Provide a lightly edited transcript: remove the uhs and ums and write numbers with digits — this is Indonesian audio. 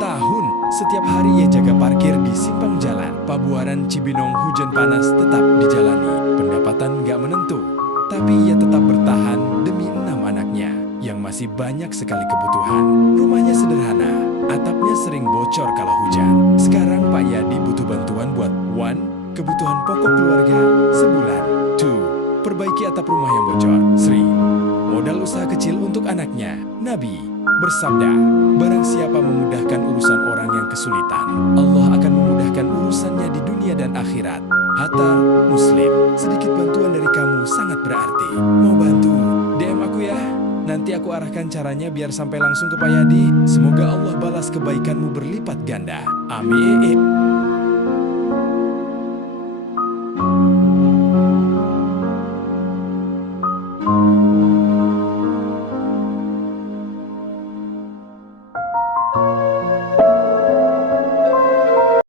tahun. Setiap hari ia jaga parkir di simpang jalan Pabuaran Cibinong. Hujan panas tetap dijalani. Pendapatan nggak menentu, tapi ia tetap bertahan demi 6 anaknya yang masih banyak sekali kebutuhan. Rumahnya sederhana, atapnya sering bocor kalau hujan. Sekarang Pak Yadi butuh bantuan buat 1. Kebutuhan pokok keluarga sebulan. 2. Perbaiki atap rumah yang bocor. 3. Modal usaha kecil untuk anaknya. Nabi bersabda, barang siapa memudahkan urusan orang yang kesulitan, Allah akan memudahkan urusannya di dunia dan akhirat. Hatta Muslim. Sedikit bantuan dari kamu sangat berarti. Mau bantu? DM aku ya. Nanti aku arahkan caranya biar sampai langsung ke Pak Yadi. Semoga Allah balas kebaikanmu berlipat ganda. Amin.